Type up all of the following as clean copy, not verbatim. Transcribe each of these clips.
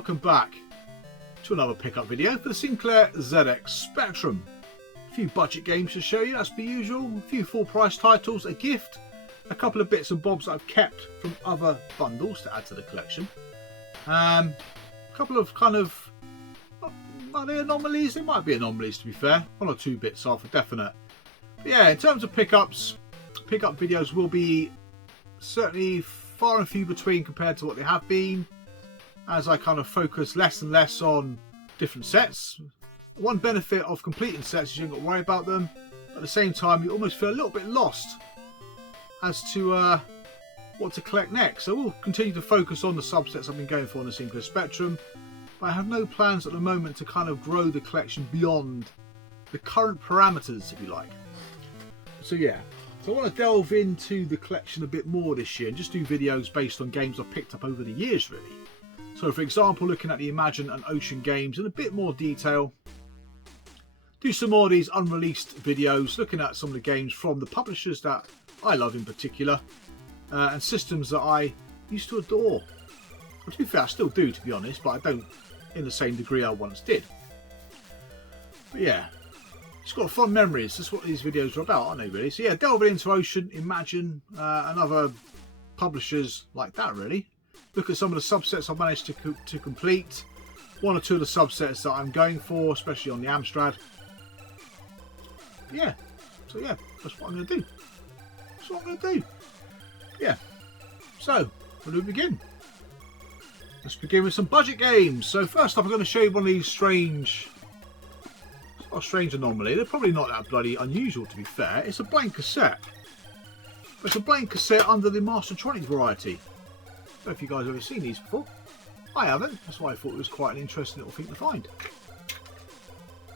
welcome back to another pickup video for the Sinclair ZX Spectrum. A few budget games to show you as per usual, a few full price titles, a gift, a couple of bits and bobs that I've kept from other bundles to add to the collection. A couple of kind of, are they anomalies? They might be anomalies to be fair, one or two bits are for definite. But yeah, in terms of pickup videos will be certainly far and few between compared to what they have been, as I kind of focus less and less on different sets. One benefit of completing sets is you don't got to worry about them. At the same time, you almost feel a little bit lost as to what to collect next. So we'll continue to focus on the subsets I've been going for on the Sinclair Spectrum, but I have no plans at the moment to kind of grow the collection beyond the current parameters, if you like. So yeah, so I want to delve into the collection a bit more this year and just do videos based on games I've picked up over the years really. So for example, looking at the Imagine and Ocean games in a bit more detail. Do some more of these unreleased videos, looking at some of the games from the publishers that I love in particular, and systems that I used to adore. Well, to be fair, I still do, to be honest, but I don't in the same degree I once did. But yeah, it's got fond memories. That's what these videos are about, aren't they, really? So yeah, delving into Ocean, Imagine, and other publishers like that, really. Look at some of the subsets I've managed to complete. One or two of the subsets that I'm going for, especially on the Amstrad. Yeah, so yeah, that's what I'm going to do. That's what I'm going to do. Yeah, so where do we begin? Let's begin with some budget games. So first up, I'm going to show you one of these strange, it's not a strange anomaly. They're probably not that bloody unusual, to be fair. It's a blank cassette. It's a blank cassette under the Mastertronic variety. I don't know if you guys have ever seen these before. I haven't. That's why I thought it was quite an interesting little thing to find.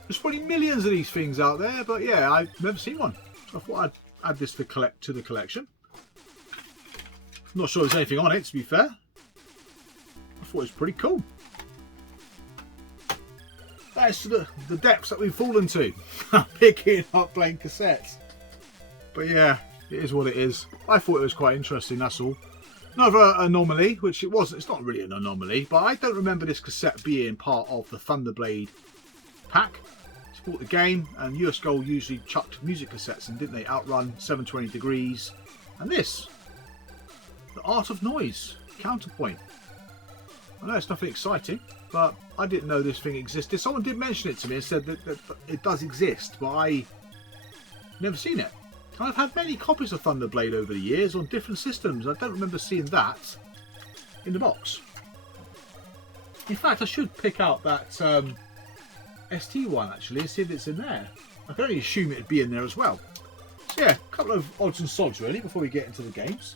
There's probably millions of these things out there, but yeah, I've never seen one. So I thought I'd add this to the collection. I'm not sure there's anything on it, to be fair. I thought it was pretty cool. That's the depths that we've fallen to. Picking up blank cassettes. But yeah, it is what it is. I thought it was quite interesting, that's all. Another anomaly, which it wasn't, it's not really an anomaly, but I don't remember this cassette being part of the Thunderblade pack. Just bought the game, and US Gold usually chucked music cassettes in, didn't they? Outrun, 720 Degrees, and this. The Art of Noise, Counterpoint. I know it's nothing exciting, but I didn't know this thing existed. Someone did mention it to me and said that it does exist, but I never seen it. I've had many copies of Thunderblade over the years on different systems. I don't remember seeing that in the box. In fact, I should pick out that ST one actually and see if it's in there. I can only assume it'd be in there as well. So yeah, a couple of odds and sods really before we get into the games.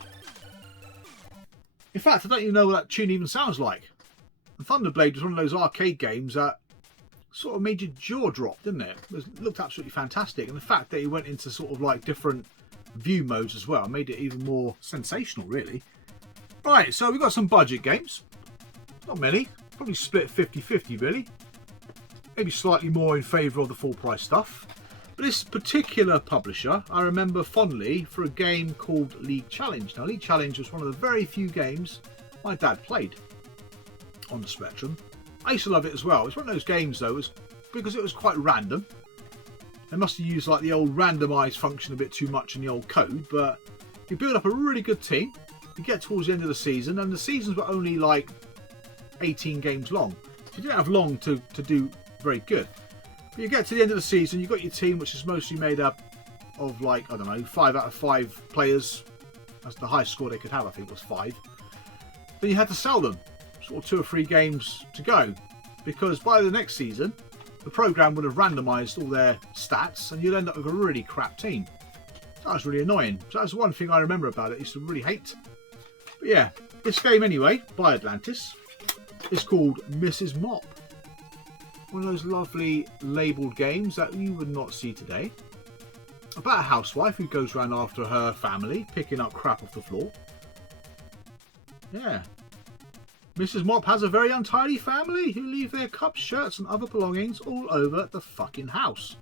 In fact, I don't even know what that tune even sounds like. And Thunderblade was one of those arcade games that sort of made your jaw drop, didn't it? It looked absolutely fantastic, and the fact that he went into sort of like different view modes as well made it even more sensational, really. Right, so we've got some budget games. Not many, probably split 50-50 really. Maybe slightly more in favour of the full price stuff. But this particular publisher I remember fondly for a game called League Challenge. Now League Challenge was one of the very few games my dad played on the Spectrum. I used to love it as well. It's one of those games though, because it was quite random. They must have used like the old randomise function a bit too much in the old code, but you build up a really good team. You get towards the end of the season, and the seasons were only like 18 games long. So you didn't have long to do very good. But you get to the end of the season, you've got your team, which is mostly made up of like, I don't know, 5 out of 5 players. That's the highest score they could have, I think was 5. Then you had to sell them. Sort of 2 or 3 games to go, because by the next season the program would have randomized all their stats and you'd end up with a really crap team. That was really annoying. So that's one thing I remember about it. I used to really hate. But yeah, this game anyway by Atlantis is called Mrs. Mop. One of those lovely labelled games that you would not see today, about a housewife who goes around after her family picking up crap off the floor. Yeah, Mrs. Mop has a very untidy family who leave their cups, shirts and other belongings all over the fucking house.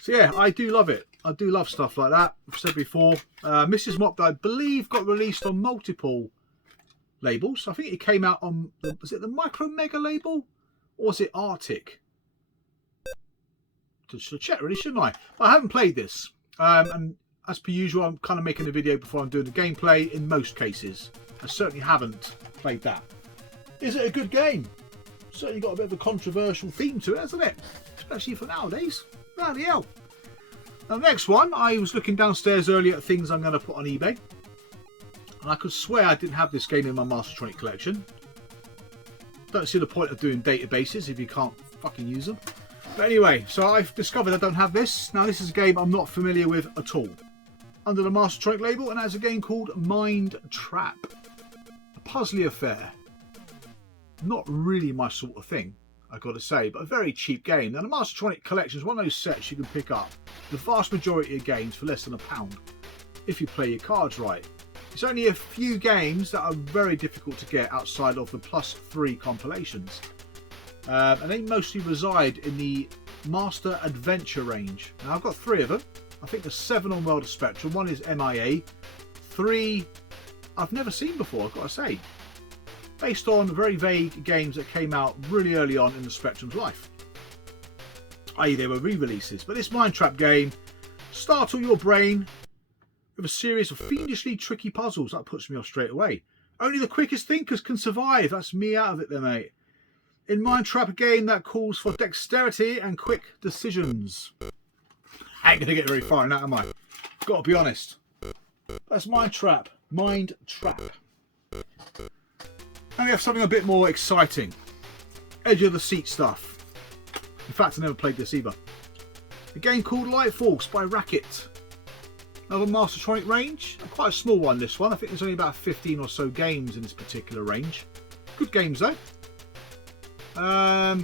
So yeah, I do love it. I do love stuff like that. I've said before, Mrs. Mop, I believe, got released on multiple labels. I think it came out on, was it the Micro Mega label? Or was it Arctic? Should check really, shouldn't I? I haven't played this. And as per usual, I'm kind of making a video before I'm doing the gameplay in most cases. I certainly haven't played that. Is it a good game? Certainly got a bit of a controversial theme to it, hasn't it? Especially for nowadays. Bloody hell. Now, the next one, I was looking downstairs earlier at things I'm going to put on eBay. And I could swear I didn't have this game in my Mastertronic collection. Don't see the point of doing databases if you can't fucking use them. But anyway, so I've discovered I don't have this. Now, this is a game I'm not familiar with at all. Under the Mastertronic label, and that's a game called Mind Trap. A puzzly affair. Not really my sort of thing, I've got to say, but a very cheap game. Now, the Mastertronic collection is one of those sets you can pick up the vast majority of games for less than £1 if you play your cards right. It's only a few games that are very difficult to get outside of the +3 compilations. And they mostly reside in the Master Adventure range. Now, I've got 3 of them. I think there's 7 on World of Spectrum. 1 is MIA. 3 I've never seen before, I've got to say. Based on very vague games that came out really early on in the Spectrum's life. I.e. they were re-releases. But this Mind Trap game, startle your brain with a series of fiendishly tricky puzzles. That puts me off straight away. Only the quickest thinkers can survive. That's me out of it there, mate. In Mind Trap, a game that calls for dexterity and quick decisions. I ain't going to get very far in that, am I? Got to be honest. That's Mind Trap. Mind Trap. And we have something a bit more exciting. Edge of the seat stuff. In fact, I never played this either. A game called Light Force by Racket. Another Mastertronic range. Quite a small one, this one. I think there's only about 15 or so games in this particular range. Good games, though.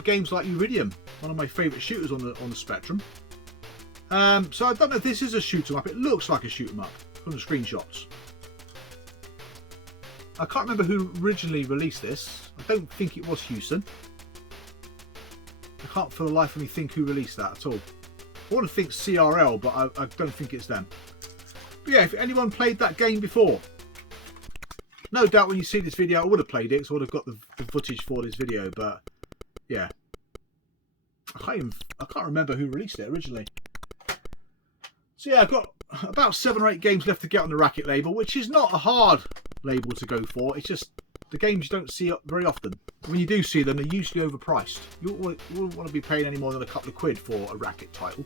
Games like Iridium, one of my favourite shooters on the Spectrum. So I don't know if this is a shoot 'em up. It looks like a shoot 'em up from the screenshots. I can't remember who originally released this. I don't think it was Houston. I can't for the life of me think who released that at all. I want to think CRL, but I don't think it's them. But yeah, if anyone played that game before, no doubt when you see this video I would have played it, because I would have got the footage for this video. But yeah, I can't remember who released it originally. So yeah, I've got about 7 or 8 games left to get on the Racket label, which is not a hard label to go for. It's just the games you don't see very often. When you do see them, they're usually overpriced. You wouldn't want to be paying any more than a couple of quid for a Racket title.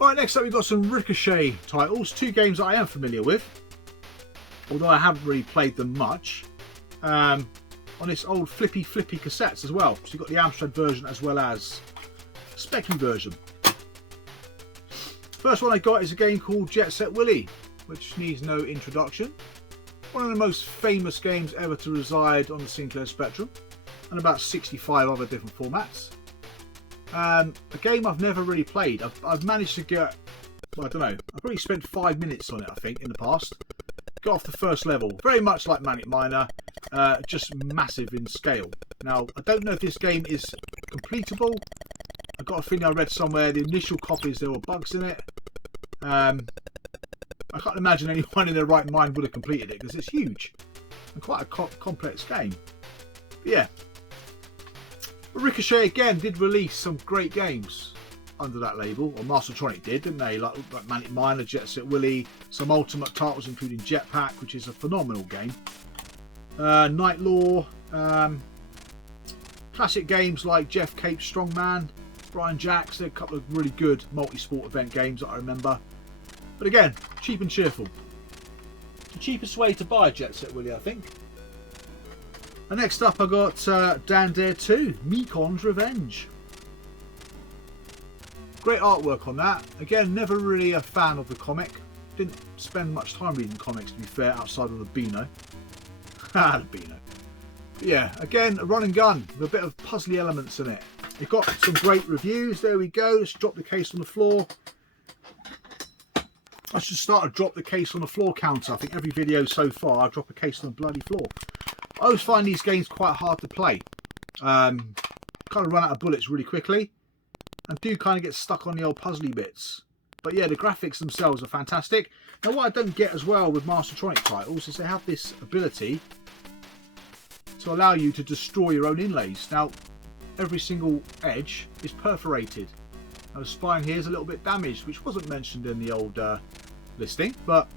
Right, next up we've got some Ricochet titles. 2 games that I am familiar with, although I haven't really played them much. On this old flippy cassettes as well. So you've got the Amstrad version as well as the Specky version. First one I got is a game called Jet Set Willy, which needs no introduction. One of the most famous games ever to reside on the Sinclair Spectrum, and about 65 other different formats. A game I've never really played. I've managed to get, well, I don't know, I've probably spent 5 minutes on it, I think, in the past. Got off the first level, very much like Manic Miner, just massive in scale. Now, I don't know if this game is completable. I got a feeling I read somewhere the initial copies there were bugs in it. I can't imagine anyone in their right mind would have completed it because it's huge and quite a complex game. But yeah, but Ricochet again did release some great games under that label, or Mastertronic did, didn't they? Like Manic Miner, Jet Set Willy, some Ultimate titles including Jetpack, which is a phenomenal game. Night Law, classic games like Jeff Cape's Strongman, Brian Jacks. They're a couple of really good multi-sport event games that I remember. But again, cheap and cheerful. The cheapest way to buy a Jet Set Willy, I think. And next up I got Dan Dare 2, Mekon's Revenge. Great artwork on that. Again, never really a fan of the comic. Didn't spend much time reading comics, to be fair, outside of the Beano. The Beano. But yeah, again, a run and gun with a bit of puzzly elements in it. It got some great reviews. There we go. Let's drop the case on the floor. I should start a drop the case on the floor counter. I think every video so far I drop a case on the bloody floor. I always find these games quite hard to play. Kind of run out of bullets really quickly, and do kind of get stuck on the old puzzly bits. But yeah, the graphics themselves are fantastic. Now what I don't get as well with Mastertronic titles is they have this ability to allow you to destroy your own inlays. Now, every single edge is perforated. Now, the spine here is a little bit damaged, which wasn't mentioned in the old listing, but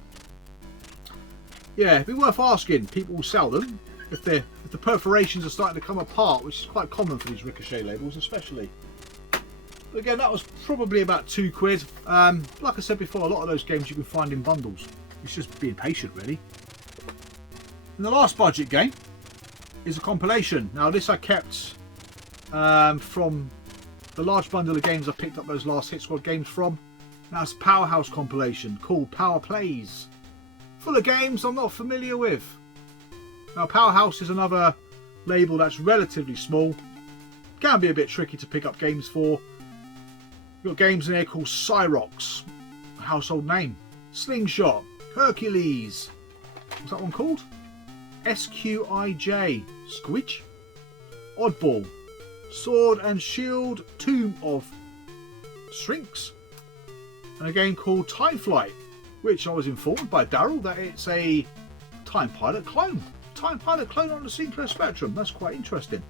yeah, it'd be worth asking. People will sell them if the perforations are starting to come apart, which is quite common for these Ricochet labels, especially. But again, that was probably about £2. Like I said before, a lot of those games you can find in bundles. It's just being patient, really. And the last budget game is a compilation. Now, this I kept from the large bundle of games I picked up those last Hit Squad games from. Now, it's a Powerhouse compilation called Power Plays, full of games I'm not familiar with. Now, Powerhouse is another label that's relatively small. Can be a bit tricky to pick up games for. You've got games in there called Cyrox, a household name, Slingshot, Hercules, what's that one called? SQIJ, Squidge, Oddball, Sword and Shield, Tomb of Shrinks, and a game called Time Flight, which I was informed by Daryl that it's a Time Pilot clone. Time Pilot clone on the Sinclair Spectrum. That's quite interesting.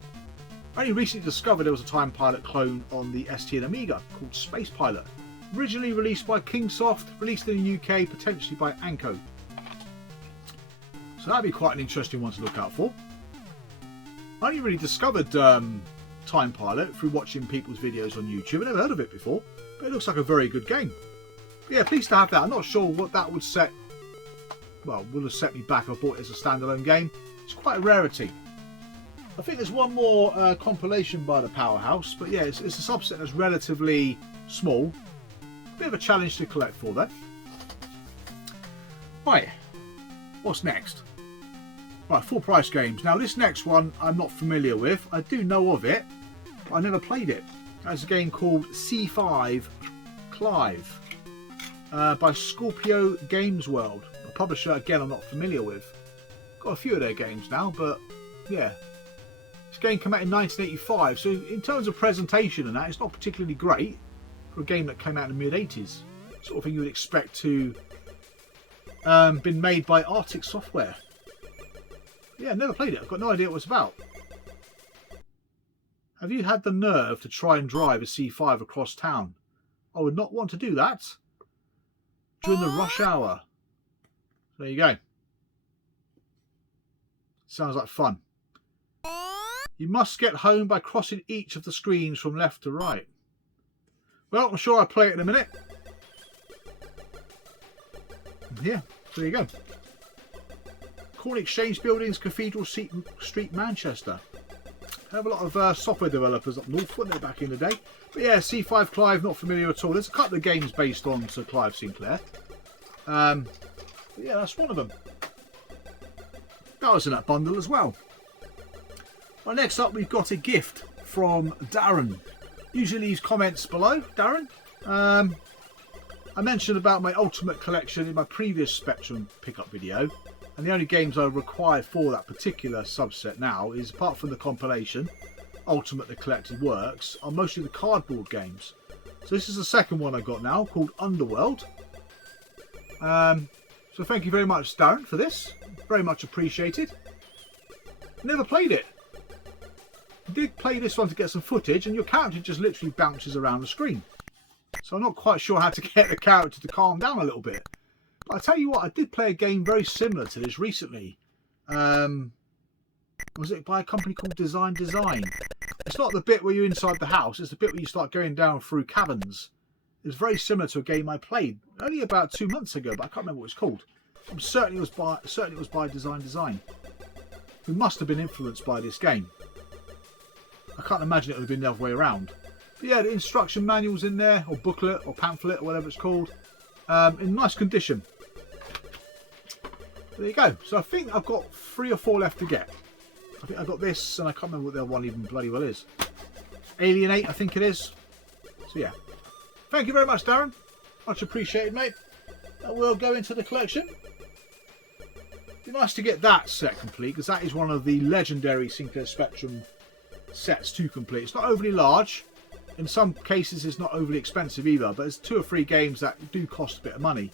I only recently discovered there was a Time Pilot clone on the ST and Amiga called Space Pilot. Originally released by Kingsoft, released in the UK, potentially by Anko. So that'd be quite an interesting one to look out for. I only really discovered Time Pilot through watching people's videos on YouTube. I never heard of it before, but it looks like a very good game. But yeah, pleased to have that. I'm not sure what that would set. Well, would have set me back if I bought it as a standalone game. It's quite a rarity. I think there's one more compilation by the Powerhouse, but yeah, it's a subset that's relatively small. Bit of a challenge to collect for that. Right, what's next? Right, full price games. Now, this next one I'm not familiar with. I do know of it, but I never played it. It's a game called C5 Clive by Scorpio Games World. A publisher, again, I'm not familiar with. Got a few of their games now, but yeah. This game came out in 1985, so in terms of presentation and that, it's not particularly great for a game that came out in the mid-80s. Sort of thing you would expect to been made by Arctic Software. Yeah, never played it. I've got no idea what it's about. Have you had the nerve to try and drive a C5 across town? I would not want to do that during the rush hour. There you go. Sounds like fun. You must get home by crossing each of the screens from left to right. Well, I'm sure I'll play it in a minute. Yeah, there you go. Corn Exchange Buildings, Cathedral Street, Manchester. I have a lot of software developers up north, weren't there, back in the day? But yeah, C5 Clive, not familiar at all. There's a couple of games based on Sir Clive Sinclair. But yeah, that's one of them. That was in that bundle as well. Right, next up, we've got a gift from Darren. Usually leaves comments below, Darren. I mentioned about my Ultimate collection in my previous Spectrum pickup video. And the only games I require for that particular subset now is, apart from the compilation, Ultimate the Collected Works, are mostly the cardboard games. So this is the second one I got now, called Underworld. So thank you very much, Darren, for this. Very much appreciated. Never played it. I did play this one to get some footage, and your character just literally bounces around the screen. So I'm not quite sure how to get the character to calm down a little bit. But I tell you what, I did play a game very similar to this recently. Was it by a company called Design? It's not the bit where you're inside the house, it's the bit where you start going down through caverns. It's very similar to a game I played only about 2 months ago, but I can't remember what it's called. Certainly it was by Design. Who must have been influenced by this game. I can't imagine it would have been the other way around. But yeah, the instruction manual's in there, or booklet, or pamphlet, or whatever it's called. In nice condition. There you go. So I think I've got 3 or 4 left to get. I think I've got this, and I can't remember what the other one even bloody well is. Alienate, I think it is. So yeah. Thank you very much, Darren. Much appreciated, mate. That will go into the collection. Be nice to get that set complete, because that is one of the legendary Sinclair Spectrum sets to complete. It's not overly large. In some cases, it's not overly expensive either, but there's 2 or 3 games that do cost a bit of money.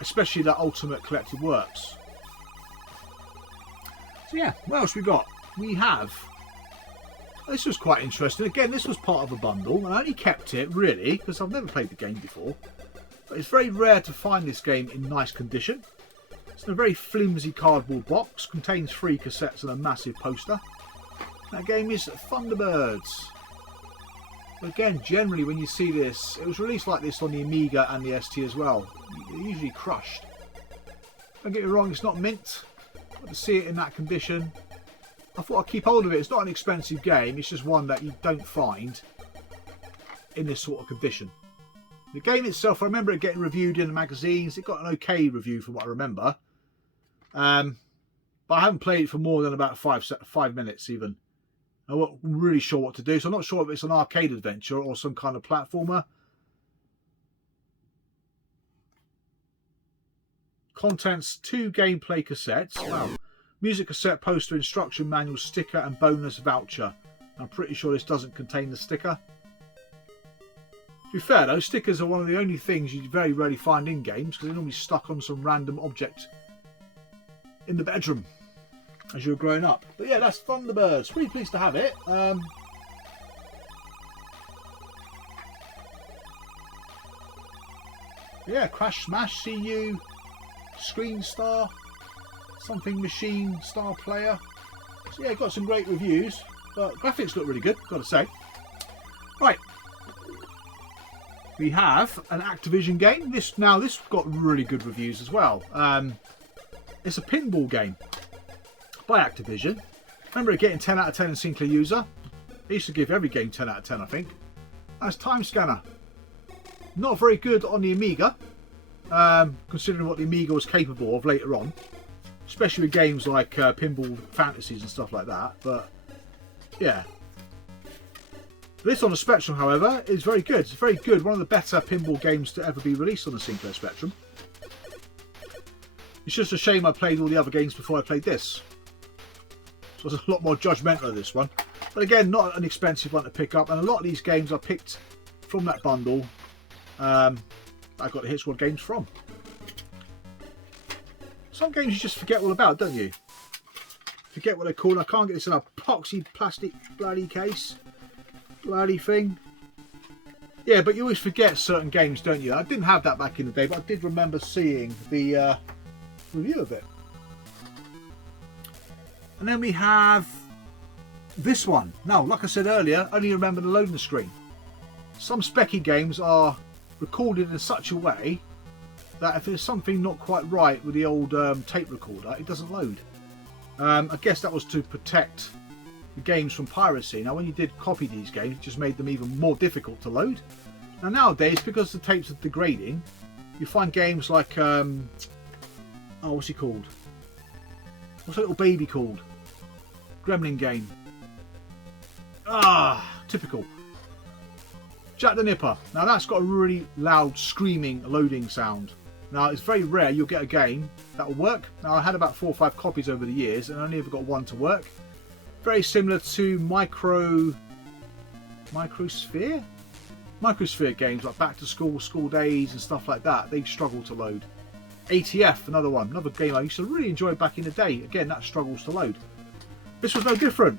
Especially the Ultimate Collected Works. So yeah, what else we got? We have... This was quite interesting. Again, this was part of a bundle, and I only kept it, really, because I've never played the game before. But it's very rare to find this game in nice condition. It's in a very flimsy cardboard box, contains 3 cassettes and a massive poster. That game is Thunderbirds. Again, generally when you see this, it was released like this on the Amiga and the ST as well. They're usually crushed. Don't get me wrong, it's not mint. But to see it in that condition, I thought I'd keep hold of it. It's not an expensive game, it's just one that you don't find in this sort of condition. The game itself, I remember it getting reviewed in the magazines. It got an okay review from what I remember. But I haven't played it for more than about 5 minutes even. I'm not really sure what to do, so I'm not sure if it's an arcade adventure or some kind of platformer. Contents: 2 gameplay cassettes. Wow. Music cassette, poster, instruction manual, sticker and bonus voucher. I'm pretty sure this doesn't contain the sticker. To be fair though, stickers are one of the only things you very rarely find in games, because they're normally stuck on some random object in the bedroom as you're growing up. But yeah, that's Thunderbirds. Really pleased to have it. Yeah, Crash Smash, CU, Screen Star, Something Machine, Star Player. So yeah, got some great reviews, but graphics look really good, gotta say. Right, we have an Activision game. This got really good reviews as well. It's a pinball game by Activision. Remember it getting 10 out of 10 in Sinclair user. They used to give every game 10 out of 10, I think. That's Time Scanner. Not very good on the Amiga, considering what the Amiga was capable of later on, especially with games like Pinball Fantasies and stuff like that. But yeah, this on the Spectrum, however, is very good. It's very good. One of the better pinball games to ever be released on the Sinclair Spectrum. It's just a shame I played all the other games before I played this. So I was a lot more judgmental of this one. But again, not an expensive one to pick up. And a lot of these games I picked from that bundle. I got the Hitsquad games from. Some games you just forget all about, don't you? Forget what they're called. I can't get this in a epoxy plastic bloody case. Bloody thing. Yeah, but you always forget certain games, don't you? I didn't have that back in the day, but I did remember seeing the review of it. And then we have this one. Now, like I said earlier, only remember the loading screen. Some specky games are recorded in such a way that if there's something not quite right with the old tape recorder, it doesn't load. I guess that was to protect the games from piracy. Now when you did copy these games, it just made them even more difficult to load. Now nowadays, because the tapes are degrading, you find games like oh, what's he called? What's that little baby called? Gremlin game. Ah, typical. Jack the Nipper. Now that's got a really loud screaming loading sound. Now it's very rare you'll get a game that will work. Now I had about 4 or 5 copies over the years and I only ever got one to work. Very similar to Microsphere games like Back to School, School Days and stuff like that. They struggle to load. ATF, another one, another game I used to really enjoy back in the day. Again, that struggles to load. This was no different.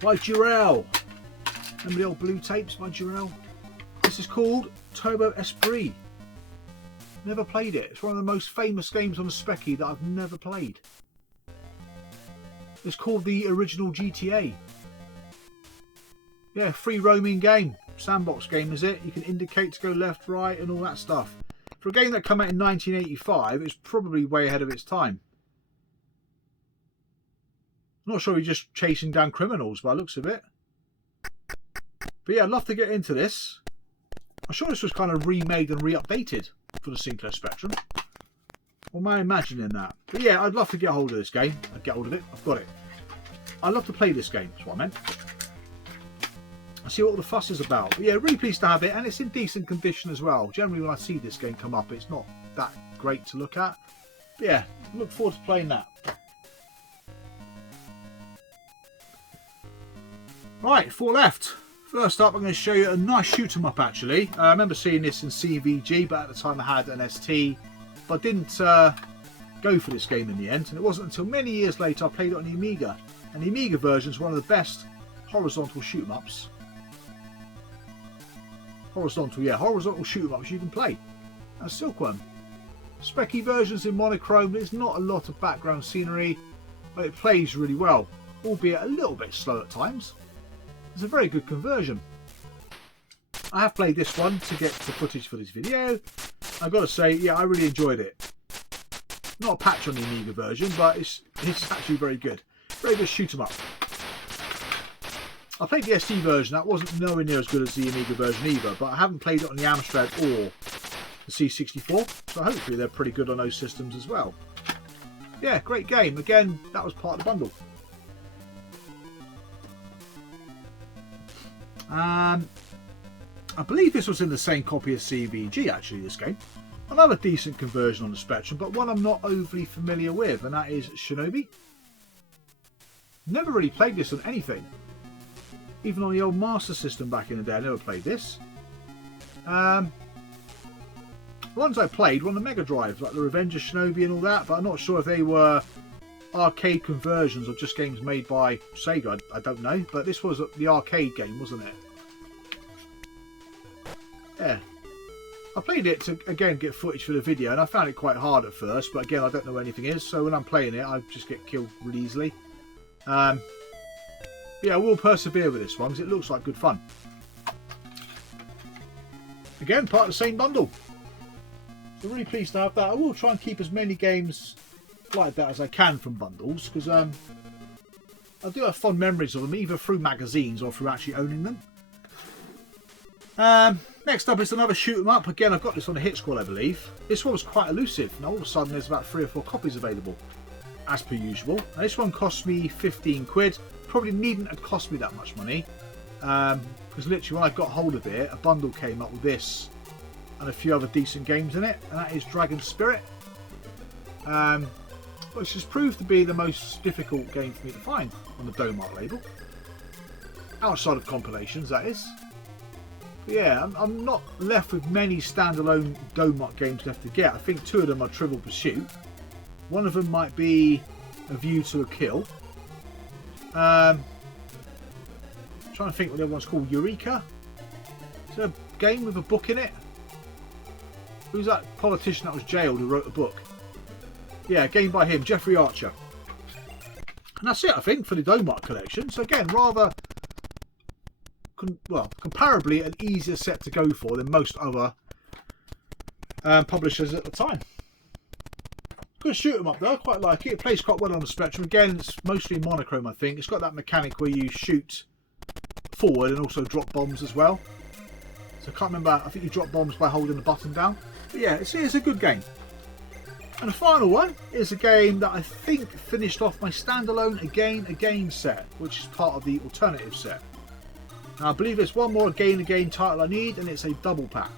By Durell. Remember the old blue tapes by Durell? This is called Turbo Esprit. Never played it. It's one of the most famous games on the Specky that I've never played. It's called the original GTA. Yeah, free roaming game. Sandbox game is it. You can indicate to go left, right and all that stuff. For a game that came out in 1985, it's probably way ahead of its time. I'm not sure he's just chasing down criminals by the looks of it. But yeah, I'd love to get into this. I'm sure this was kind of remade and re-updated for the Sinclair Spectrum. Or am I imagining that? But yeah, I'd love to get hold of this game. I'd get hold of it. I've got it. I'd love to play this game. That's what I meant. I'll see what all the fuss is about. But yeah, really pleased to have it. And it's in decent condition as well. Generally, when I see this game come up, it's not that great to look at. But yeah, look forward to playing that. Right, 4 left. First up, I'm going to show you a nice shoot 'em up actually. I remember seeing this in CVG, but at the time I had an ST. But I didn't go for this game in the end, and it wasn't until many years later I played it on the Amiga, and the Amiga version is one of the best horizontal shoot-em-ups. Horizontal shoot-em-ups you can play. And Silkworm. Specky versions in monochrome, there's not a lot of background scenery, but it plays really well, albeit a little bit slow at times. It's a very good conversion. I have played this one to get the footage for this video. I've got to say, yeah, I really enjoyed it. Not a patch on the Amiga version, but it's actually very good. Very good shoot 'em up. I played the SD version. That wasn't nowhere near as good as the Amiga version either, but I haven't played it on the Amstrad or the C64, so hopefully they're pretty good on those systems as well. Yeah, great game. Again, that was part of the bundle. I believe this was in the same copy as CVG, actually, this game. Another decent conversion on the Spectrum, but one I'm not overly familiar with, and that is Shinobi. Never really played this on anything. Even on the old Master System back in the day, I never played this. The ones I played were on the Mega Drive, like the Revenge of Shinobi and all that, but I'm not sure if they were arcade conversions or just games made by Sega. I don't know, but this was the arcade game, wasn't it? Yeah. I played it to, again, get footage for the video, and I found it quite hard at first, but again, I don't know where anything is, so when I'm playing it, I just get killed really easily. Yeah, I will persevere with this one, because it looks like good fun. Again, part of the same bundle. So really pleased to have that. I will try and keep as many games like that as I can from bundles, because I do have fond memories of them, either through magazines or through actually owning them. Next up is another shoot 'em up. Again, I've got this on a hit squad, I believe. This one was quite elusive. Now all of a sudden there's about 3 or 4 copies available, as per usual. Now, this one cost me 15 quid. Probably needn't have cost me that much money, because literally when I got hold of it, a bundle came up with this and a few other decent games in it, and that is Dragon Spirit, which has proved to be the most difficult game for me to find on the Domart label, outside of compilations, that is. But yeah, I'm not left with many standalone Domart games left to get. I think 2 of them are Trivial Pursuit. One of them might be A View to a Kill. Trying to think what the other one's called. Eureka? Is there a game with a book in it? Who's that politician that was jailed who wrote a book? Yeah, a game by him, Jeffrey Archer. And that's it, I think, for the Domart collection. So again, rather, well, comparably an easier set to go for than most other publishers at the time. Good shoot 'em up though, I quite like it. It plays quite well on the Spectrum. Again, it's mostly monochrome, I think. It's got that mechanic where you shoot forward and also drop bombs as well. So I can't remember, I think you drop bombs by holding the button down. But yeah, it's a good game. And the final one is a game that I think finished off my standalone Again set, which is part of the alternative set. Now I believe there's one more Again title I need, and it's a double pack.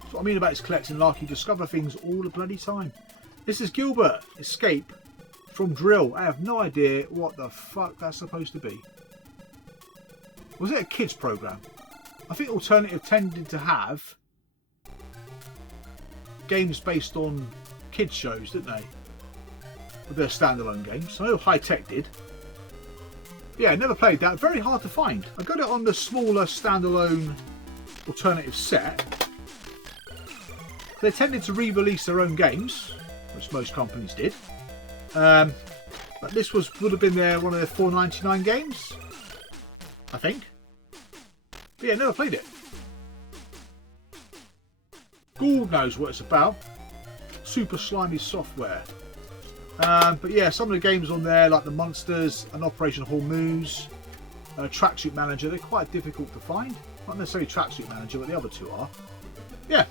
That's what I mean about this collecting, like you discover things all the bloody time. This is Gilbert Escape from Drill. I have no idea what the fuck that's supposed to be. Was it a kids program? I think Alternative tended to have games based on kids shows, didn't they? With their standalone games. I know High Tech did. Yeah, never played that. Very hard to find. I got it on the smaller standalone Alternative set. They tended to re-release their own games, which most companies did. But this would have been one of their $4.99 games, I think. But yeah, never played it. God knows what it's about. Super slimy software. But yeah, some of the games on there, like the Monsters and Operation Hormuz, Tracksuit Manager, they're quite difficult to find. Not necessarily Tracksuit Manager, but the other 2 are. Yeah,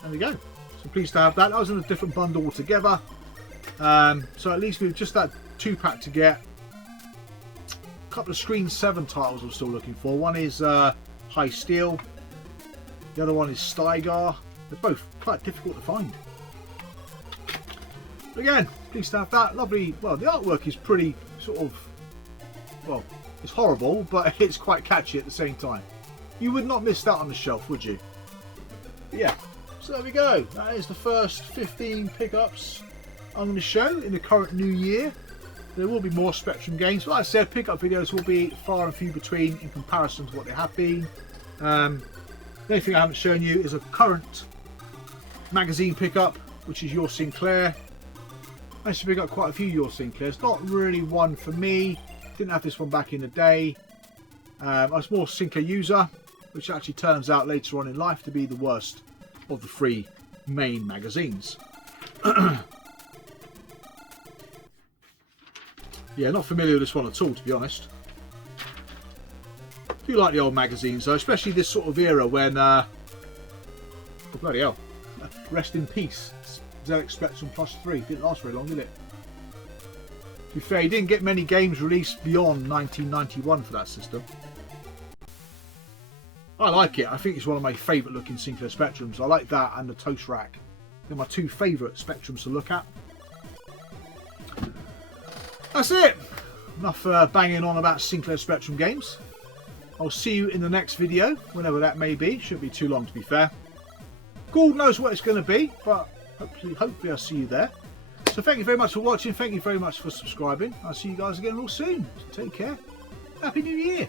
there we go. So pleased to have that. That was in a different bundle altogether. So at least with just that 2-pack to get. A couple of Screen 7 titles I'm still looking for. One is High Steel. The other one is Stygar. They're both quite difficult to find. But again, pleased to have that. Lovely. Well, the artwork is pretty sort of, well, it's horrible, but it's quite catchy at the same time. You would not miss that on the shelf, would you? But yeah, So there we go. That is the first 15 pickups I'm going to show in the current new year. There will be more Spectrum games. Like I said, pickup videos will be far and few between in comparison to what they have been. The only thing I haven't shown you is a current magazine pickup, which is your Sinclair. I used to pick up quite a few your Sinclairs. Not really one for me. Didn't have this one back in the day. I was more Sinclair user, which actually turns out later on in life to be the worst of the three main magazines. Yeah, not familiar with this one at all, to be honest. I do like the old magazines though, especially this sort of era when oh bloody hell, rest in peace ZX Spectrum +3. Didn't last very long, did it? To be fair, you didn't get many games released beyond 1991 for that system. I like it. I think it's one of my favourite looking Sinclair Spectrums. I like that and the toast rack. They're my two favourite Spectrums to look at. That's it. Enough banging on about Sinclair Spectrum games. I'll see you in the next video, whenever that may be. Shouldn't be too long, to be fair. God knows what it's going to be, but hopefully I'll see you there. So thank you very much for watching. Thank you very much for subscribing. I'll see you guys again real soon. So take care. Happy New Year.